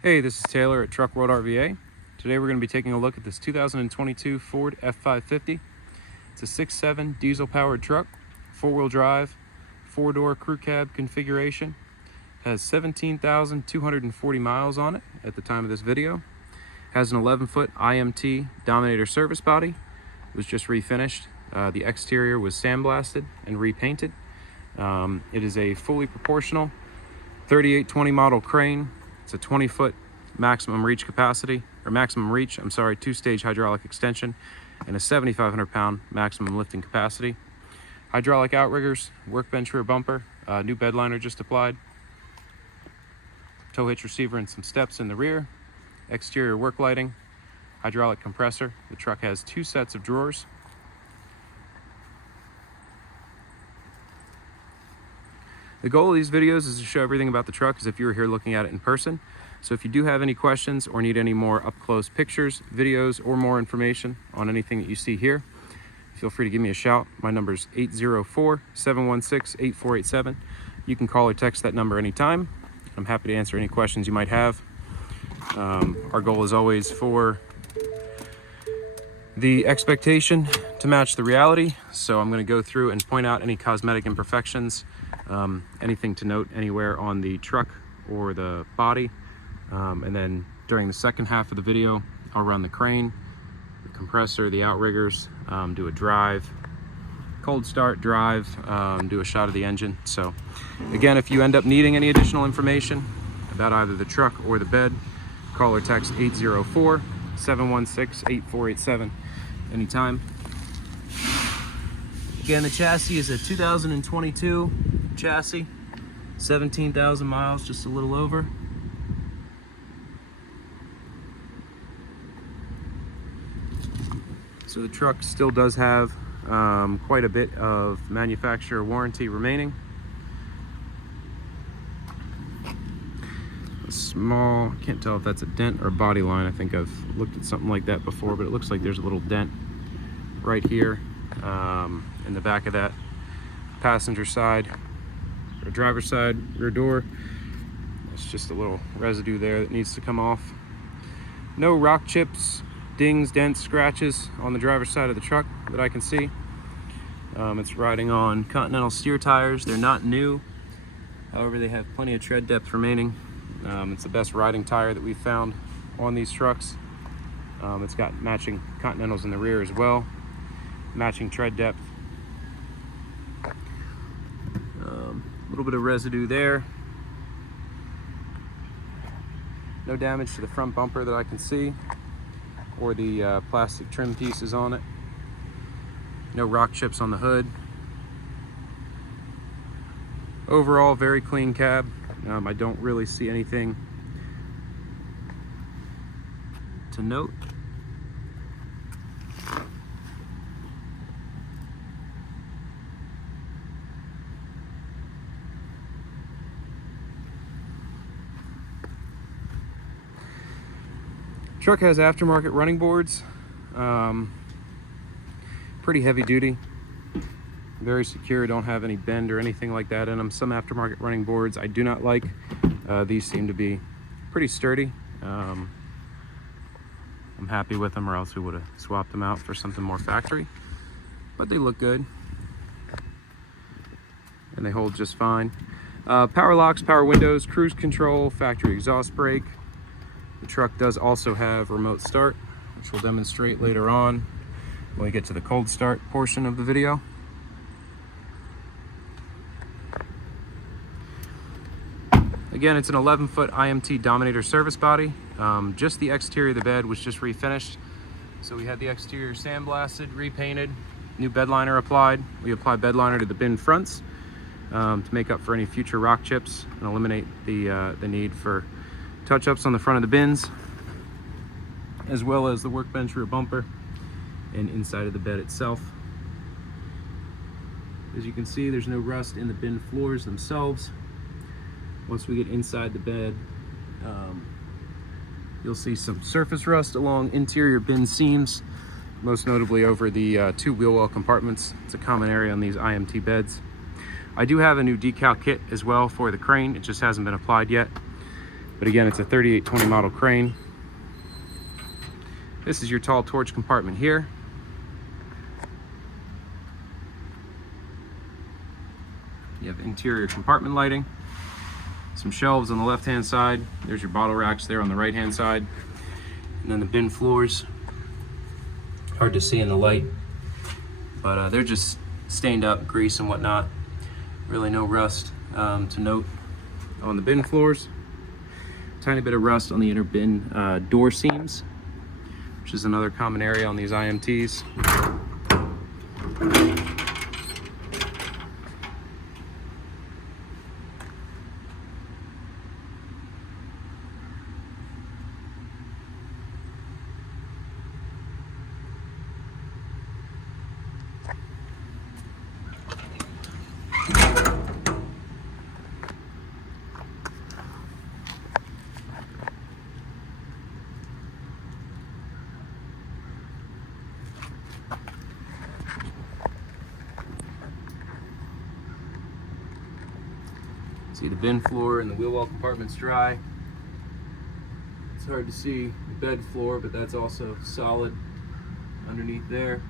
Hey, this is Taylor at Truck World RVA. Today we're going to be taking a look at this 2022 Ford F-550. It's a 6.7 diesel-powered truck, four-wheel drive, four-door crew cab configuration. Has 17,240 miles on it at the time of this video. Has an 11-foot IMT Dominator service body. It was just refinished. The exterior was sandblasted and repainted. It is a fully proportional 3820 model crane. It's a 20-foot maximum reach, two-stage hydraulic extension, and a 7,500-pound maximum lifting capacity. Hydraulic outriggers, workbench rear bumper, new bedliner just applied, tow hitch receiver and some steps in the rear, exterior work lighting, hydraulic compressor. The truck has two sets of drawers. The goal of these videos is to show everything about the truck as if you were here looking at it in person. So if you do have any questions or need any more up-close pictures, videos, or more information on anything that you see here, feel free to give me a shout. My number is 804-716-8487. You can call or text that number anytime. I'm happy to answer any questions you might have. Our goal is always for the expectation to match the reality. So I'm going to go through and point out any cosmetic imperfections, anything to note anywhere on the truck or the body. And then during the second half of the video, I'll run the crane, the compressor, the outriggers, do a drive, cold start, drive, do a shot of the engine. So again, if you end up needing any additional information about either the truck or the bed, call or text 804-716-8487 anytime. Again, the chassis is a 2022 chassis, 17,000 miles, just a little over. So the truck still does have quite a bit of manufacturer warranty remaining. A small, can't tell if that's a dent or a body line. I think I've looked at something like that before, but it looks like there's a little dent right here in the back of that passenger side or driver's side rear door. It's just a little residue there that needs to come off. No rock chips, dings, dents, scratches on the driver's side of the truck that I can see. It's riding on Continental steer tires. They're not new, however they have plenty of tread depth remaining. It's the best riding tire that we've found on these trucks. It's got matching Continentals in the rear as well, matching tread depth. A little bit of residue there. No damage to the front bumper that I can see, or the plastic trim pieces on it. No rock chips on the hood. Overall, very clean cab. I don't really see anything to note. Truck has aftermarket running boards, pretty heavy duty, very secure, don't have any bend or anything like that in them. Some aftermarket running boards I do not like. These seem to be pretty sturdy. I'm happy with them, or else we would have swapped them out for something more factory, but they look good and they hold just fine. Power locks, power windows, cruise control, factory exhaust brake. The truck does also have remote start, which we'll demonstrate later on when we get to the cold start portion of the video. Again, it's an 11-foot IMT Dominator service body. Just the exterior of the bed was just refinished. So we had the exterior sandblasted, repainted, new bedliner applied. We applied bedliner to the bin fronts to make up for any future rock chips and eliminate the need for touch-ups on the front of the bins, as well as the workbench rear bumper and inside of the bed itself. As you can see, there's no rust in the bin floors themselves. Once we get inside the bed, you'll see some surface rust along interior bin seams, most notably over the two wheel well compartments. It's a common area on these IMT beds. I do have a new decal kit as well for the crane. It just hasn't been applied yet. But again, it's a 3820 model crane. This is your tall torch compartment here. You have interior compartment lighting, some shelves on the left-hand side. There's your bottle racks there on the right-hand side. And then the bin floors. Hard to see in the light, but they're just stained up, grease and whatnot. Really no rust to note on the bin floors. Tiny bit of rust on the inner bin door seams, which is another common area on these IMTs. See the bin floor and the wheel well compartments dry. It's hard to see the bed floor, but that's also solid underneath there.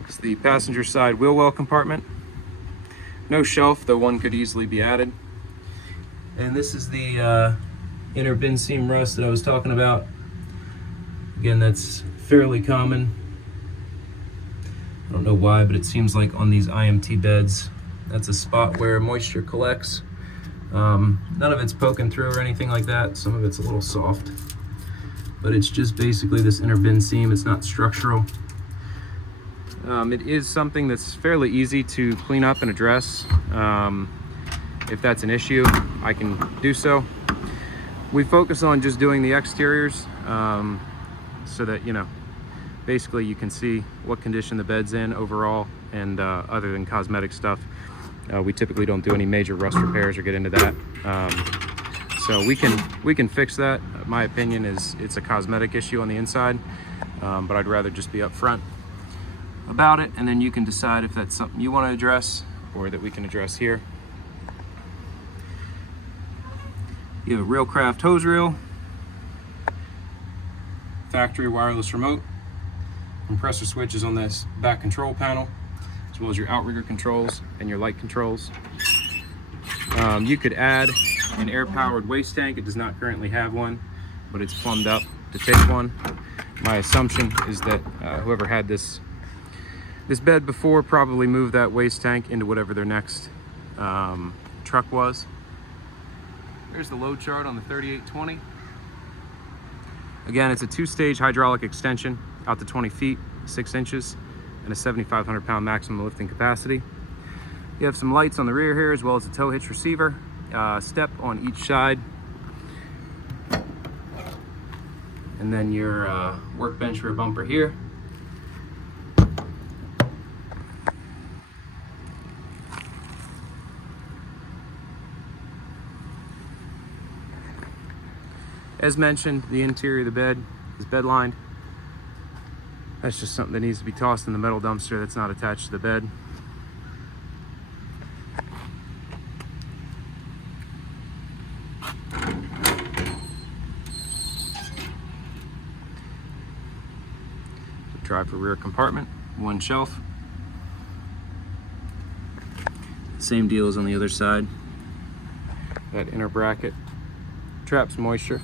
It's the passenger side wheel well compartment. No shelf, though one could easily be added. And this is the inner bin seam rust that I was talking about. Again, that's fairly common. I don't know why, but it seems like on these IMT beds, that's a spot where moisture collects. None of it's poking through or anything like that. Some of it's a little soft, but it's just basically this inner bin seam. It's not structural. It is something that's fairly easy to clean up and address. If that's an issue, I can do so. We focus on just doing the exteriors so that, you know, basically you can see what condition the bed's in overall, and other than cosmetic stuff, we typically don't do any major rust repairs or get into that. So we can fix that. My opinion is it's a cosmetic issue on the inside, but I'd rather just be upfront about it, and then you can decide if that's something you want to address or that we can address here. You have a Railcraft hose reel, factory wireless remote, compressor switches on this back control panel, as well as your outrigger controls and your light controls. You could add an air-powered waste tank. It does not currently have one, but it's plumbed up to take one. My assumption is that whoever had this bed before probably moved that waste tank into whatever their next truck was. Here's the load chart on the 3820. Again, it's a 2-stage hydraulic extension out to 20 feet, 6 inches, and a 7,500 pound maximum lifting capacity. You have some lights on the rear here, as well as a tow hitch receiver, step on each side, and then your workbench rear bumper here. As mentioned, the interior of the bed is bed lined. That's just something that needs to be tossed in the metal dumpster that's not attached to the bed. Drive for rear compartment, one shelf. Same deal as on the other side. That inner bracket traps moisture.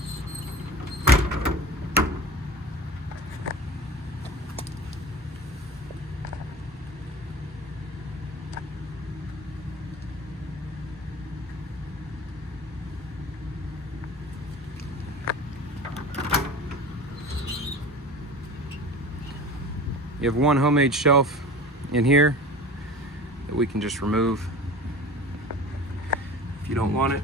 You have one homemade shelf in here that we can just remove if you don't want it.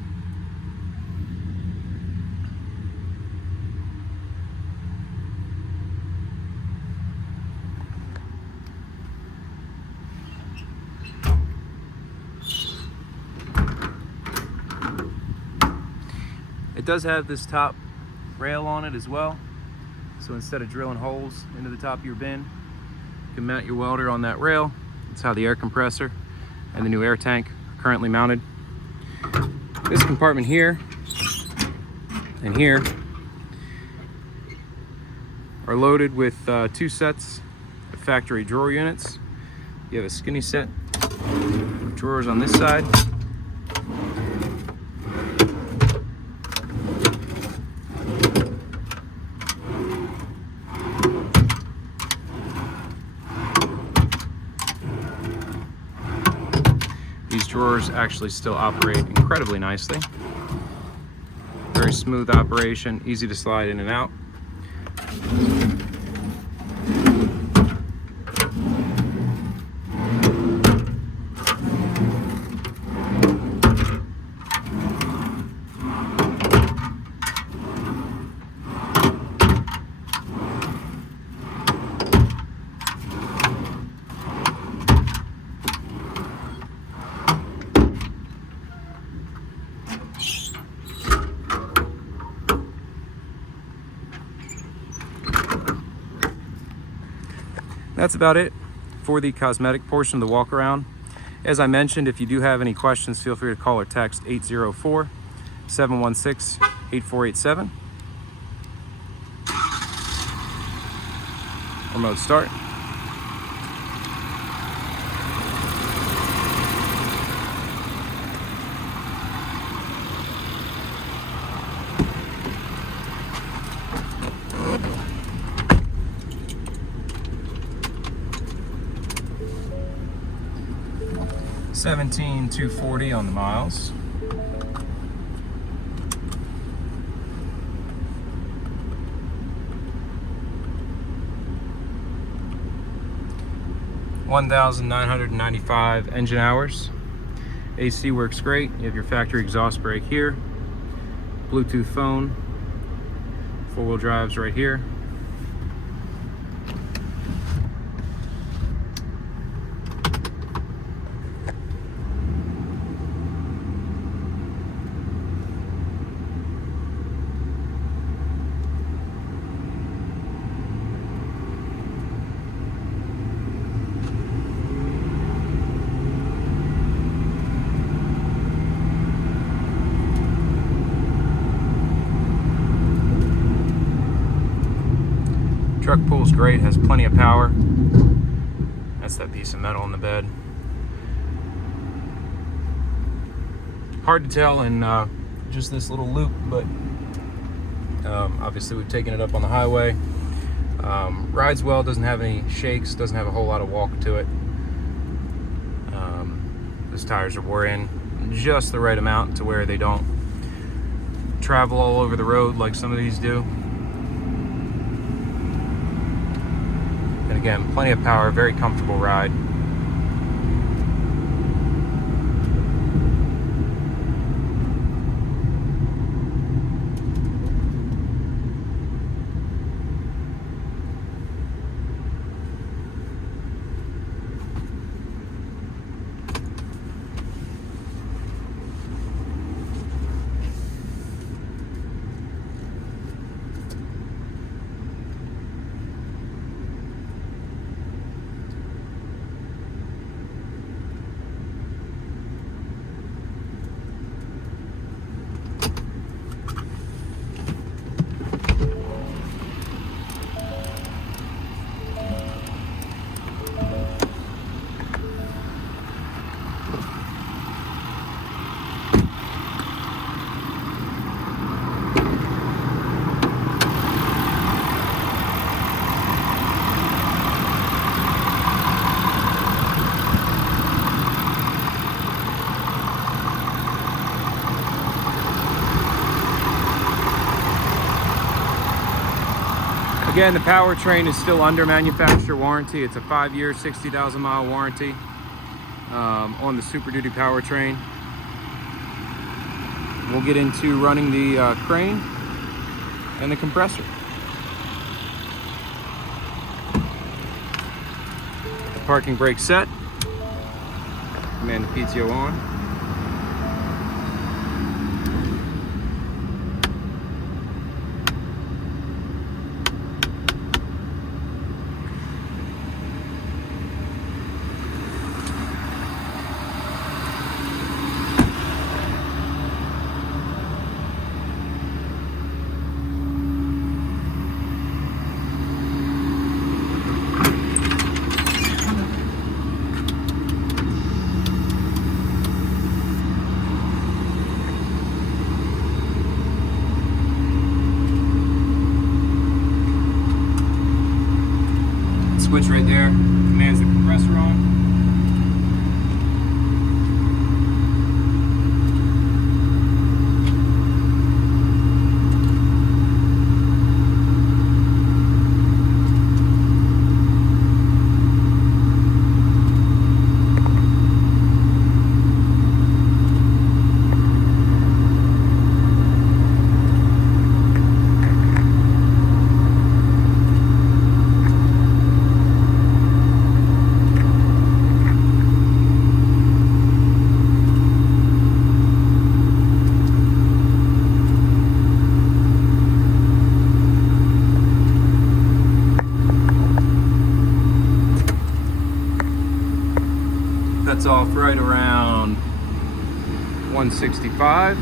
It does have this top rail on it as well, So instead of drilling holes into the top of your bin, you can mount your welder on that rail. That's how the air compressor and the new air tank are currently mounted. This compartment here and here are loaded with 2 sets of factory drawer units. You have a skinny set of drawers on this side. These drawers actually still operate incredibly nicely. Very smooth operation, easy to slide in and out. That's about it for the cosmetic portion of the walk around. As I mentioned, if you do have any questions, feel free to call or text 804-716-8487. Remote start. $17,240 on the miles. $1,995 engine hours. AC works great. You have your factory exhaust brake here, Bluetooth phone, 4-wheel drives right here. Truck pulls great, has plenty of power. That's that piece of metal in the bed. Hard to tell in just this little loop, but obviously we've taken it up on the highway. Rides well, doesn't have any shakes, doesn't have a whole lot of walk to it. Those tires are wore in just the right amount to where they don't travel all over the road like some of these do. And again, plenty of power, very comfortable ride. Again, the powertrain is still under manufacturer warranty. It's a 5-year, 60,000 mile warranty on the Super Duty powertrain. We'll get into running the crane and the compressor. The parking brake set. Command the PTO on. switch right there commands the compressor on. Cuts off right around 165.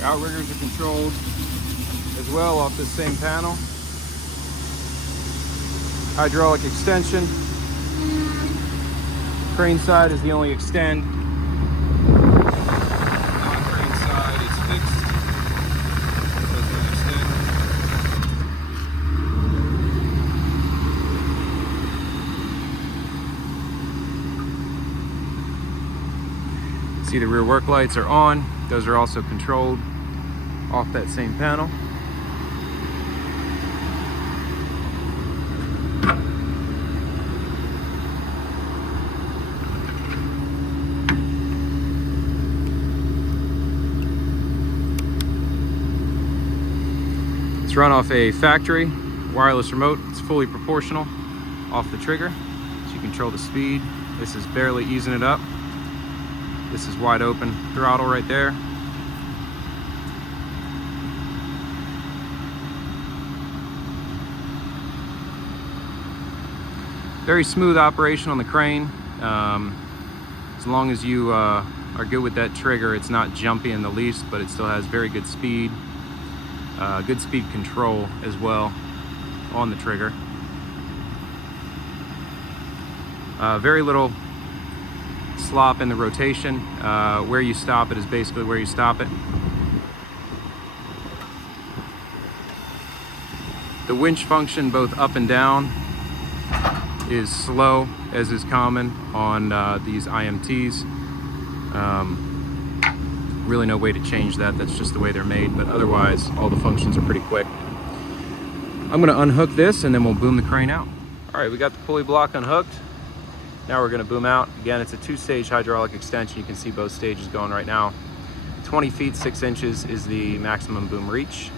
Outriggers are controlled as well off this same panel. Hydraulic extension. Crane side is the only extend. Non-crane side is fixed. Does not extend. See, the rear work lights are on. Those are also controlled off that same panel. It's run off a factory wireless remote. It's fully proportional off the trigger, so you control the speed. This is barely easing it up. This is wide open throttle right there. Very smooth operation on the crane. As long as you are good with that trigger, it's not jumpy in the least, but it still has very good speed. Good speed control as well on the trigger. Very little slop in the rotation. Where you stop it is basically where you stop it. The winch function both up and down is slow, as is common on these IMTs. Really no way to change that. That's just the way they're made, but otherwise all the functions are pretty quick. I'm gonna unhook this and then we'll boom the crane out. All right, we got the pulley block unhooked. Now we're gonna boom out. Again, it's a two-stage hydraulic extension. You can see both stages going right now. 20 feet, 6 inches is the maximum boom reach.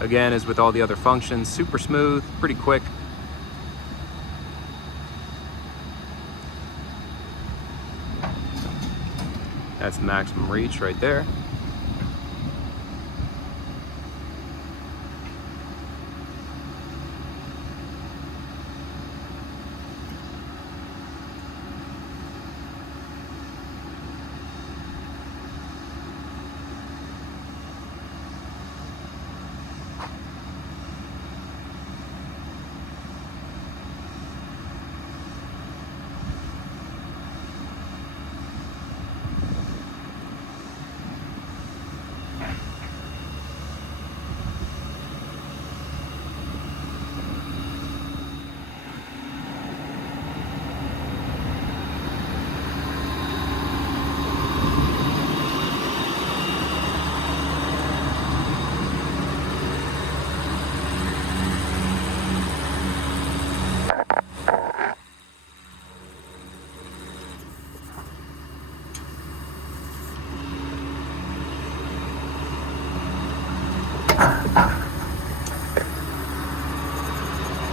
Again, as with all the other functions, super smooth, pretty quick. That's the maximum reach right there.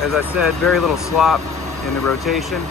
As I said, very little slop in the rotation.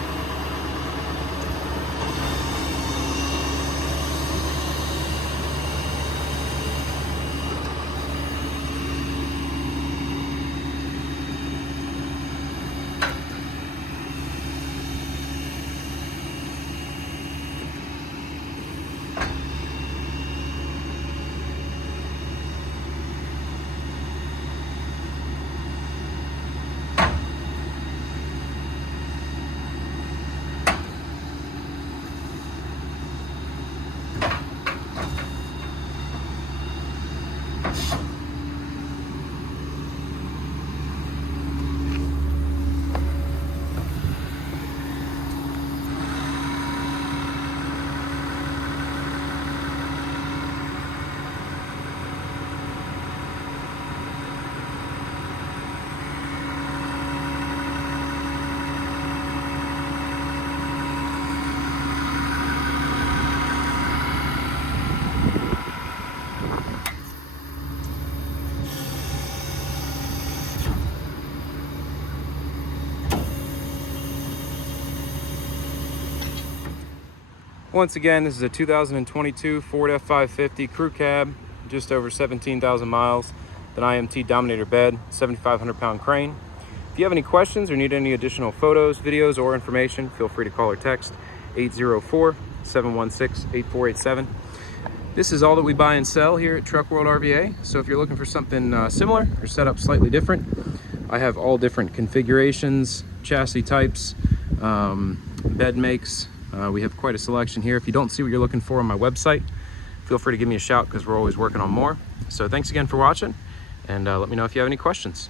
Once again, this is a 2022 Ford F-550 crew cab, just over 17,000 miles, an IMT Dominator bed, 7,500 pound crane. If you have any questions or need any additional photos, videos, or information, feel free to call or text 804-716-8487. This is all that we buy and sell here at Truck World RVA. So if you're looking for something similar or set up slightly different, I have all different configurations, chassis types, bed makes. We have quite a selection here. If you don't see what you're looking for on my website, feel free to give me a shout because we're always working on more. So thanks again for watching, and let me know if you have any questions.